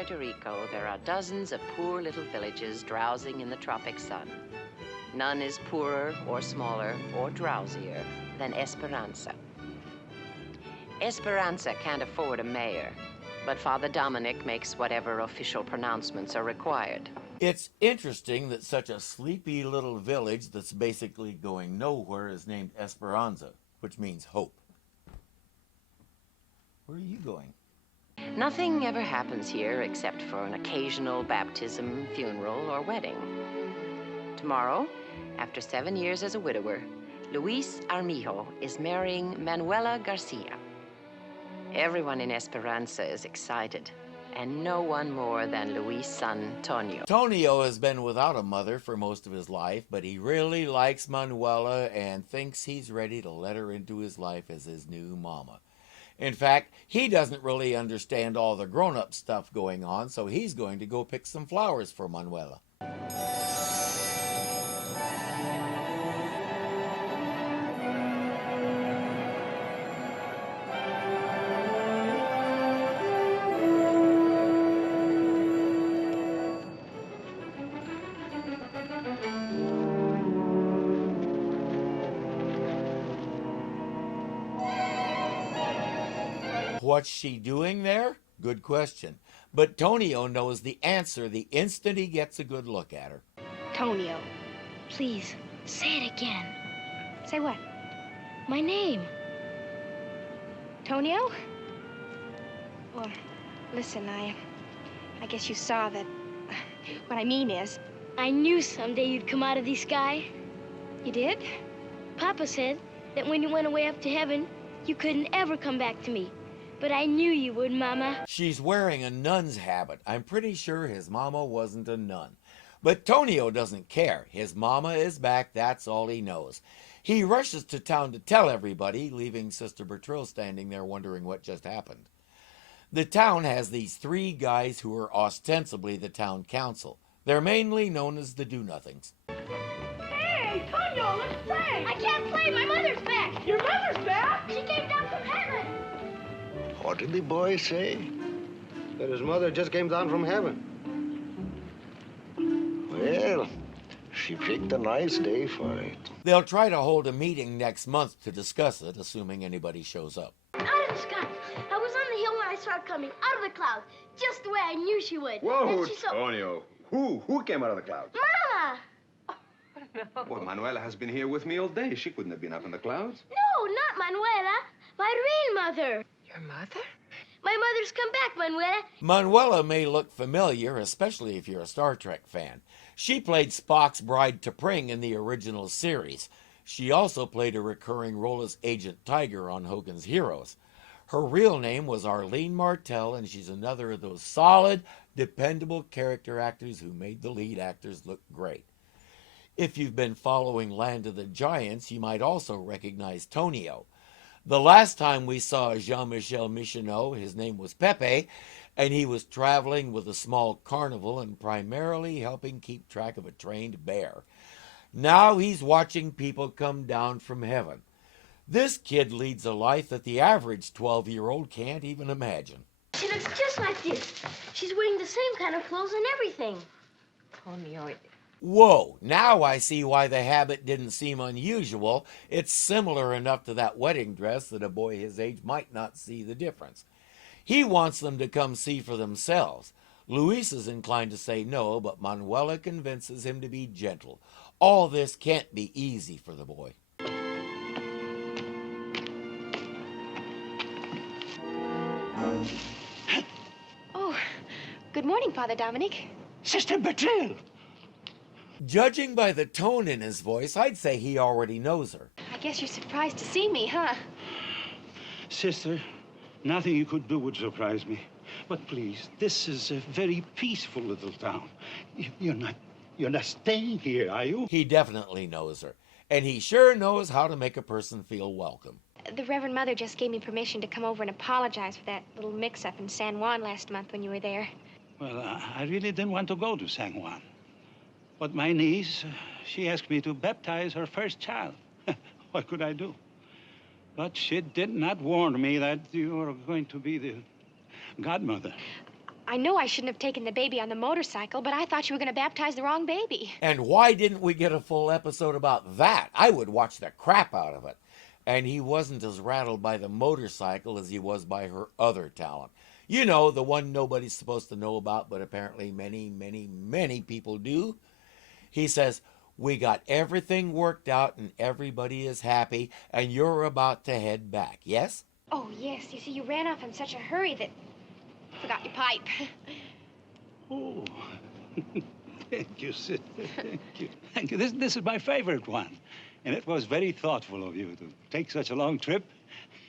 Puerto Rico, there are dozens of poor little villages drowsing in the tropic sun. None is poorer or smaller or drowsier than Esperanza. Esperanza can't afford a mayor, but Father Dominic makes whatever official pronouncements are required. It's interesting that such a sleepy little village that's basically going nowhere is named Esperanza, which means hope. Where are you going? Nothing ever happens here except for an occasional baptism, funeral, or wedding. Tomorrow, after 7 years as a widower, Luis Armijo is marrying Manuela Garcia. Everyone in Esperanza is excited, and no one more than Luis' son, Tonio. Tonio has been without a mother for most of his life, but he really likes Manuela and thinks he's ready to let her into his life as his new mama. In fact, he doesn't really understand all the grown-up stuff going on, so he's going to go pick some flowers for Manuela. What's she doing there? Good question. But Tonio knows the answer the instant he gets a good look at her. Tonio, please, say it again. Say what? My name. Tonio? Well, listen, I guess you saw that. What I mean is, I knew someday you'd come out of the sky. you did? Papa said that when you went away up to heaven, you couldn't ever come back to me. But I knew you would, Mama. She's wearing a nun's habit. I'm pretty sure his mama wasn't a nun. But Tonio doesn't care. His mama is back, that's all he knows. He rushes to town to tell everybody, leaving Sister Bertrille standing there wondering what just happened. The town has these 3 guys who are ostensibly the town council. They're mainly known as the do-nothings. Hey, Tonio, let's play! I can't play. My mother's back. Your mother's back? She came down from heaven. What did the boy say? That his mother just came down from heaven. Well, she picked a nice day for it. They'll try to hold a meeting next month to discuss it, assuming anybody shows up. Out of the sky. I was on the hill when I saw her coming out of the clouds, just the way I knew she would. Whoa, And she saw... Tonio. Who came out of the clouds? Mama! Well, Manuela has been here with me all day. She couldn't have been up in the clouds. No, not Manuela. My real mother. Your mother? My mother's come back, Manuela. Manuela may look familiar, especially if you're a Star Trek fan. She played Spock's bride T'Pring in the original series. She also played a recurring role as Agent Tiger on Hogan's Heroes. Her real name was Arlene Martell, and she's another of those solid, dependable character actors who made the lead actors look great. If you've been following Land of the Giants, you might also recognize Tonio. The last time we saw Jean-Michel Michonneau, his name was Pepe, and he was traveling with a small carnival and primarily helping keep track of a trained bear. Now he's watching people come down from heaven. This kid leads a life that the average 12-year-old can't even imagine. She looks just like this. She's wearing the same kind of clothes and everything. Tonio, Whoa, now I see why the habit didn't seem unusual. It's similar enough to that wedding dress that a boy his age might not see the difference. He wants them to come see for themselves. Luis is inclined to say no, but Manuela convinces him to be gentle. All this can't be easy for the boy. Oh, good morning, Father Dominic. Sister Bertrille! Judging by the tone in his voice, I'd say he already knows her. I guess you're surprised to see me, huh? Sister, nothing you could do would surprise me. But please, this is a very peaceful little town. You're not staying here, are you? He definitely knows her, and he sure knows how to make a person feel welcome. The Reverend Mother just gave me permission to come over and apologize for that little mix-up in San Juan last month when you were there. Well, I really didn't want to go to San Juan. But my niece, she asked me to baptize her first child. What could I do? But she did not warn me that you were going to be the godmother. I know I shouldn't have taken the baby on the motorcycle, but I thought you were going to baptize the wrong baby. And why didn't we get a full episode about that? I would watch the crap out of it. And he wasn't as rattled by the motorcycle as he was by her other talent. You know, the one nobody's supposed to know about, but apparently many, many, many people do. He says, we got everything worked out and everybody is happy, and you're about to head back, yes? Oh, yes. You see, you ran off in such a hurry that you forgot your pipe. Oh, thank you, sister. Thank you. Thank you. This is my favorite one. And it was very thoughtful of you to take such a long trip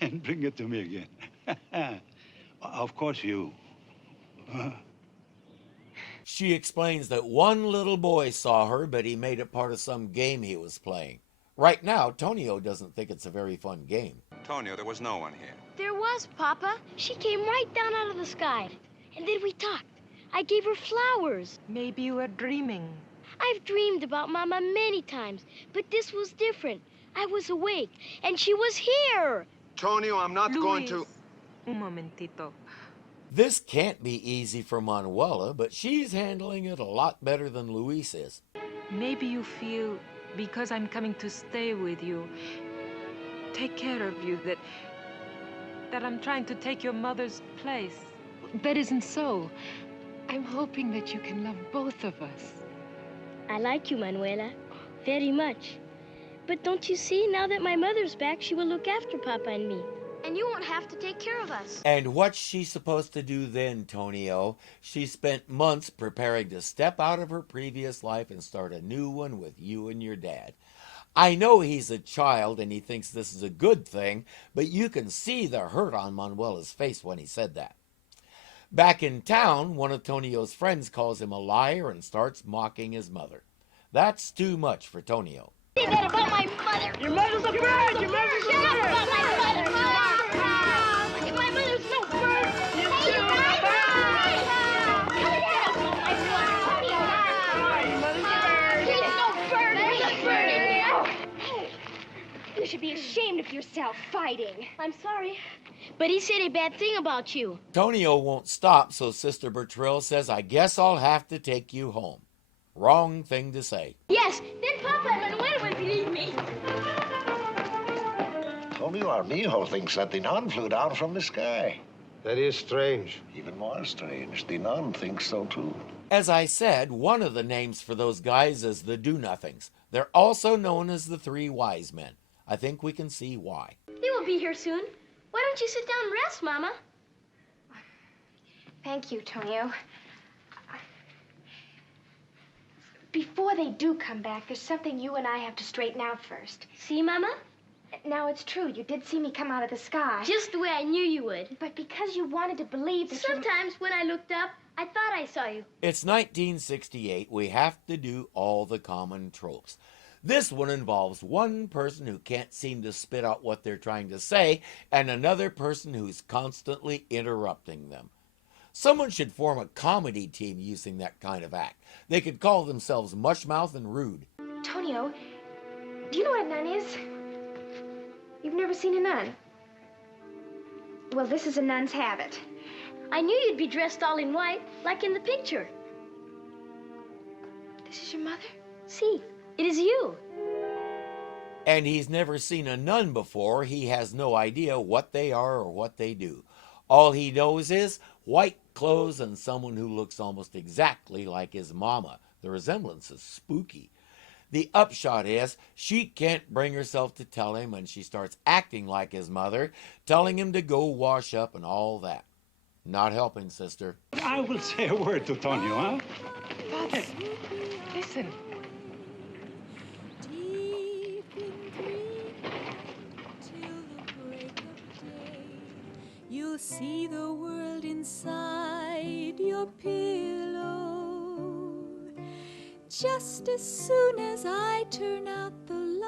and bring it to me again. Of course, you. She explains that one little boy saw her, but he made it part of some game he was playing. Right now, Tonio doesn't think it's a very fun game. Tonio, there was no one here. There was, Papa. She came right down out of the sky. And then we talked. I gave her flowers. Maybe you were dreaming. I've dreamed about Mama many times, but this was different. I was awake, and she was here. Tonio, I'm not going to... Un momentito. This can't be easy for Manuela, but she's handling it a lot better than Luis is. Maybe you feel, because I'm coming to stay with you, take care of you, that I'm trying to take your mother's place. That isn't so. I'm hoping that you can love both of us. I like you, Manuela, very much. But don't you see, now that my mother's back, she will look after Papa and me. And you won't have to take care of us. And what's she supposed to do then, Tonio? She spent months preparing to step out of her previous life and start a new one with you and your dad. I know he's a child and he thinks this is a good thing, but you can see the hurt on Manuela's face when he said that. Back in town, one of Tonio's friends calls him a liar and starts mocking his mother. That's too much for Tonio. Say that about my mother. Your mother's a bird! Your mother's a Shut up bird! about my mother. My mother's no bird. You Hey, too. you guys! Cut it out. Your mother's a bird! He's no bird. He's a bird. Hey, you should be ashamed of yourself fighting. I'm sorry. But he said a bad thing about you. Tonio won't stop, so Sister Bertrille says, I guess I'll have to take you home. Wrong thing to say. Yes, then Papa and Manuela will believe me. Tonio Armijo thinks that the nun flew down from the sky. That is strange. Even more strange, the nun thinks so too. As I said, one of the names for those guys is the do-nothings. They're also known as the three wise men. I think we can see why. They will be here soon. Why don't you sit down and rest, Mama? Thank you, Tonio. Before they do come back, there's something you and I have to straighten out first. See, Mama? Now, it's true. You did see me come out of the sky. Just the way I knew you would. But because you wanted to believe that Sometimes when I looked up, I thought I saw you. It's 1968. We have to do all the common tropes. This one involves one person who can't seem to spit out what they're trying to say and another person who's constantly interrupting them. Someone should form a comedy team using that kind of act. They could call themselves Mushmouth and Rude. Tonio, do you know what a nun is? You've never seen a nun? Well, this is a nun's habit. I knew you'd be dressed all in white, like in the picture. This is your mother? See, it is you. And he's never seen a nun before. He has no idea what they are or what they do. All he knows is white clothes and someone who looks almost exactly like his mama. The resemblance is spooky. The upshot is she can't bring herself to tell him, and she starts acting like his mother, telling him to go wash up and all that. Not helping, sister. I will say a word to Tonio, huh? Father, listen. You'll see the world inside your pillow. Just as soon as I turn out the light.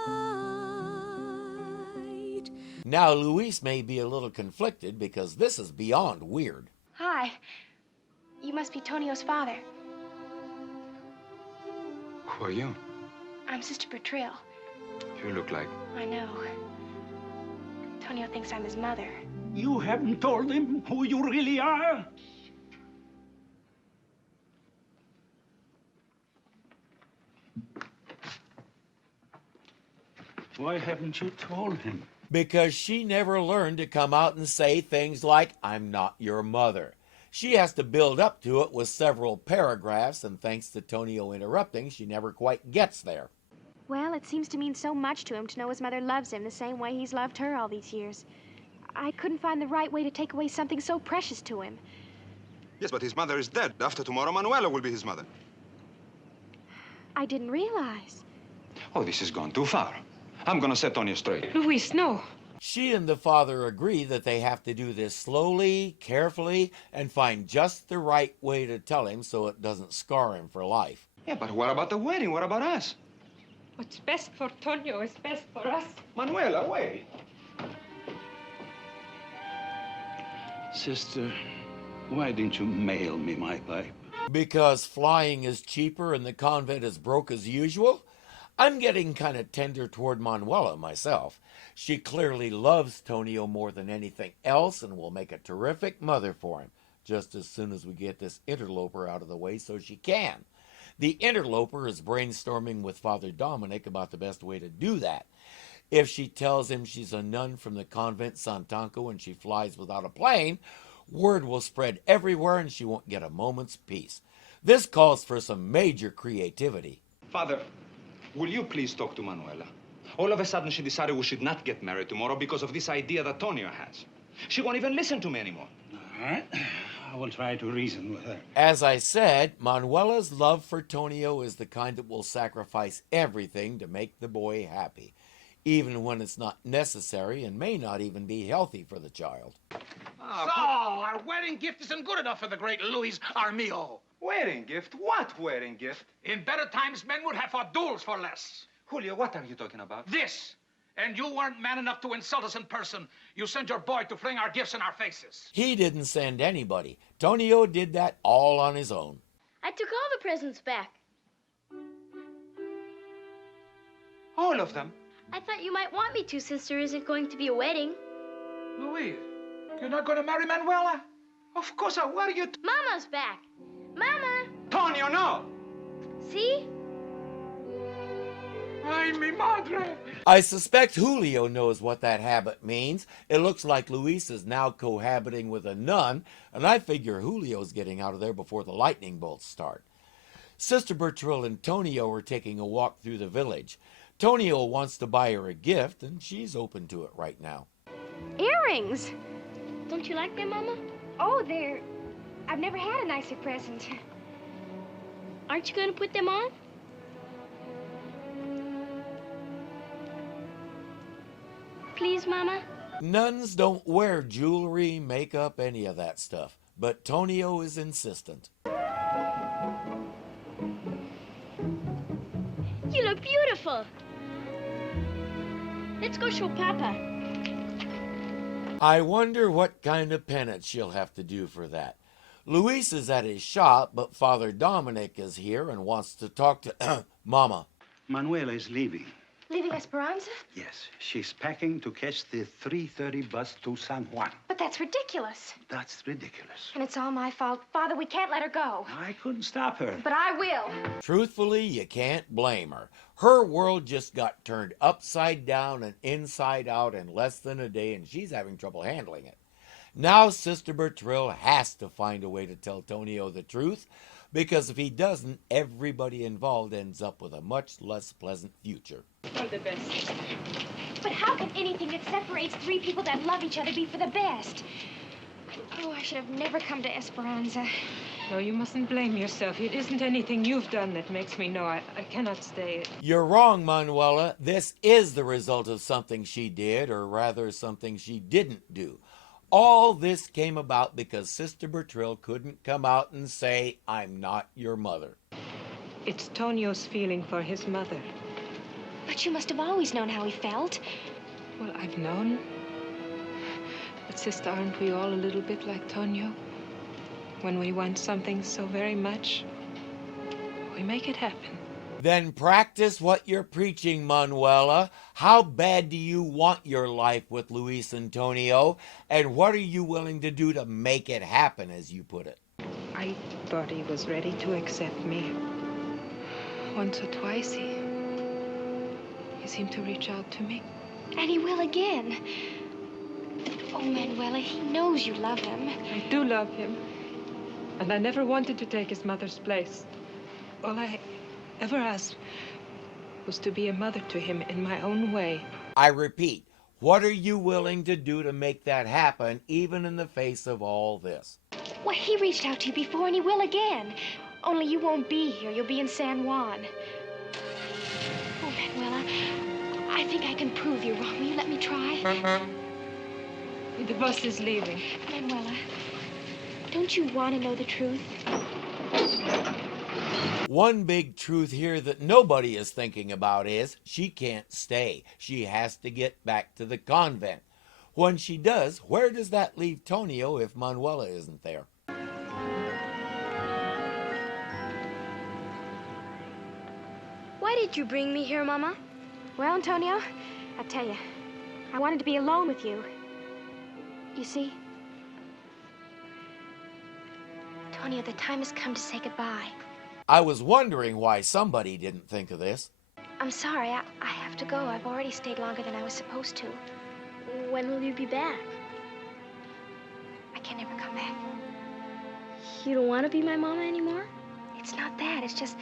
Now, Luis may be a little conflicted because this is beyond weird. Hi. You must be Tonio's father. Who are you? I'm Sister Bertrille. You look like... I know. Tonio thinks I'm his mother. You haven't told him who you really are? Why haven't you told him? Because she never learned to come out and say things like, I'm not your mother. She has to build up to it with several paragraphs, and thanks to Tonio interrupting, she never quite gets there. Well, it seems to mean so much to him to know his mother loves him the same way he's loved her all these years. I couldn't find the right way to take away something so precious to him. Yes, but his mother is dead. After tomorrow, Manuela will be his mother. I didn't realize. Oh, this has gone too far. I'm gonna set Tonio straight. Luis, no. She and the father agree that they have to do this slowly, carefully, and find just the right way to tell him so it doesn't scar him for life. Yeah, but what about the wedding? What about us? What's best for Tonio is best for us. Manuela, wait. Sister, why didn't you mail me my pipe? Because flying is cheaper and the convent is broke as usual? I'm getting kind of tender toward Manuela myself. She clearly loves Tonio more than anything else and will make a terrific mother for him, just as soon as we get this interloper out of the way so she can. The interloper is brainstorming with Father Dominic about the best way to do that. If she tells him she's a nun from the convent Santanco and she flies without a plane, word will spread everywhere and she won't get a moment's peace. This calls for some major creativity. Father, will you please talk to Manuela? All of a sudden, she decided we should not get married tomorrow because of this idea that Tonio has. She won't even listen to me anymore. All right. I will try to reason with her. As I said, Manuela's love for Tonio is the kind that will sacrifice everything to make the boy happy, even when it's not necessary and may not even be healthy for the child. So, our wedding gift isn't good enough for the great Luis Armijo. Wedding gift? What wedding gift? In better times, men would have fought duels for less. Julio, what are you talking about? This. And you weren't man enough to insult us in person. You sent your boy to fling our gifts in our faces. He didn't send anybody. Tonio did that all on his own. I took all the presents back. All of them? I thought you might want me to since there isn't going to be a wedding. Luis, you're not going to marry Manuela? Of course, what are you... Mama's back. Mama! Tonio, no! See? Ay, mi madre! I suspect Julio knows what that habit means. It looks like Luis is now cohabiting with a nun, and I figure Julio's getting out of there before the lightning bolts start. Sister Bertrille and Tonio are taking a walk through the village. Tonio wants to buy her a gift, and she's open to it right now. Earrings! Don't you like them, Mama? Oh, they're... I've never had a nicer present. Aren't you going to put them on? Please, Mama? Nuns don't wear jewelry, makeup, any of that stuff. But Tonio is insistent. You look beautiful. Let's go show Papa. I wonder what kind of penance she'll have to do for that. Luis is at his shop, but Father Dominic is here and wants to talk to Mama. Manuela is leaving. Leaving Esperanza? Yes, she's packing to catch the 3:30 bus to San Juan. But that's ridiculous. That's ridiculous. And it's all my fault. Father, we can't let her go. I couldn't stop her. But I will. Truthfully, you can't blame her. Her world just got turned upside down and inside out in less than a day, and she's having trouble handling it. Now Sister Bertrille has to find a way to tell Tonio the truth, because if he doesn't, everybody involved ends up with a much less pleasant future. All the best. But how can anything that separates three people that love each other be for the best? Oh, I should have never come to Esperanza. No, you mustn't blame yourself. It isn't anything you've done that makes me know I cannot stay. You're wrong, Manuela. This is the result of something she did, or rather something she didn't do. All this came about because Sister Bertrille couldn't come out and say, I'm not your mother. It's Tonio's feeling for his mother. But you must have always known how he felt. Well, I've known. But, Sister, aren't we all a little bit like Tonio? When we want something so very much, we make it happen. Then practice what you're preaching, Manuela. How bad do you want your life with Luis and Tonio? And what are you willing to do to make it happen, as you put it? I thought he was ready to accept me. Once or twice, he seemed to reach out to me. And he will again. Oh, Manuela, he knows you love him. I do love him. And I never wanted to take his mother's place. All I ever asked was to be a mother to him in my own way. I repeat, what are you willing to do to make that happen, even in the face of all this? Well, he reached out to you before, and he will again. Only you won't be here. You'll be in San Juan. Oh, Manuela, I think I can prove you wrong. Will you let me try? The bus is leaving. Manuela, don't you want to know the truth? One big truth here that nobody is thinking about is she can't stay. She has to get back to the convent. When she does, where does that leave Tonio if Manuela isn't there? Why did you bring me here, Mama? Well, Antonio, I'll tell you, I wanted to be alone with you. You see, Tonio, the time has come to say goodbye. I was wondering why somebody didn't think of this. I'm sorry, I have to go. I've already stayed longer than I was supposed to. When will you be back? I can never come back. You don't want to be my mama anymore? It's not that. It's just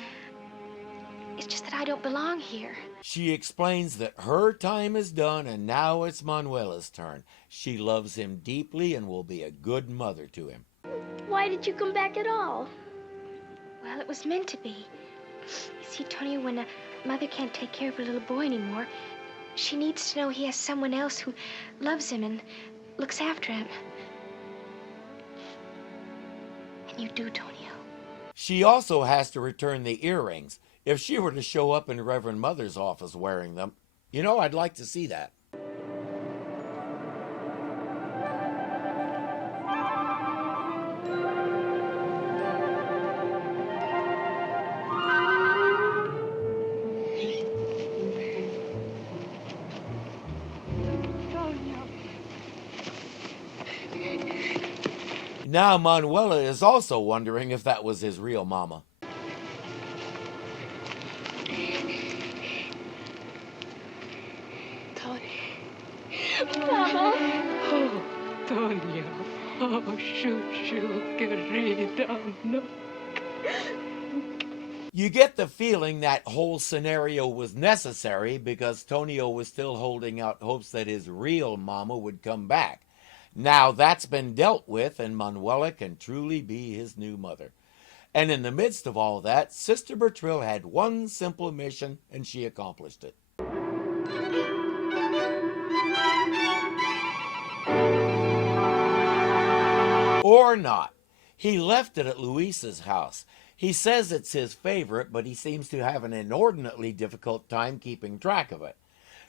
that I don't belong here. She explains that her time is done and now it's Manuela's turn. She loves him deeply and will be a good mother to him. Why did you come back at all? Well, it was meant to be. You see, Tonio, when a mother can't take care of her little boy anymore, she needs to know he has someone else who loves him and looks after him. And you do, Tonio. She also has to return the earrings. If she were to show up in Reverend Mother's office wearing them, I'd like to see that. Now Manuela is also wondering if that was his real mama. Mama. Oh, Tonio. Oh, chuchu, querida. No. You get the feeling that whole scenario was necessary because Tonio was still holding out hopes that his real mama would come back. Now that's been dealt with and Manuela can truly be his new mother. And in the midst of all that, Sister Bertrille had one simple mission and she accomplished it. Or not. He left it at Luis's house. He says it's his favorite, but he seems to have an inordinately difficult time keeping track of it.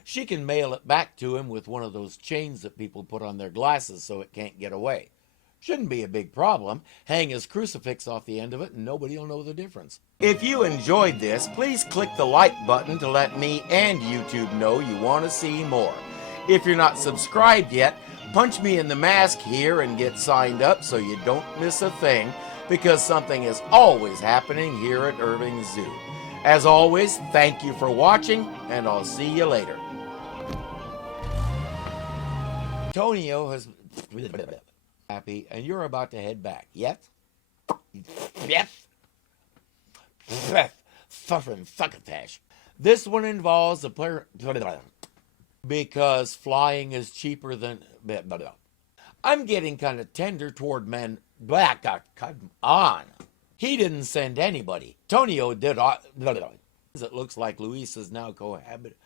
She can mail it back to him with one of those chains that people put on their glasses so it can't get away. Shouldn't be a big problem. Hang his crucifix off the end of it and nobody will know the difference. If you enjoyed this, please click the like button to let me and YouTube know you want to see more. If you're not subscribed yet, punch me in the mask here and get signed up so you don't miss a thing, because something is always happening here at Irving Zoo. As always, thank you for watching, and I'll see you later. Tonio has happy, and you're about to head back. Yet? Yes? Fucking succotash. This one involves a player because flying is cheaper than. I'm getting kind of tender toward men. Come on. He didn't send anybody. Tonio did. It looks like Luis is now cohabiting.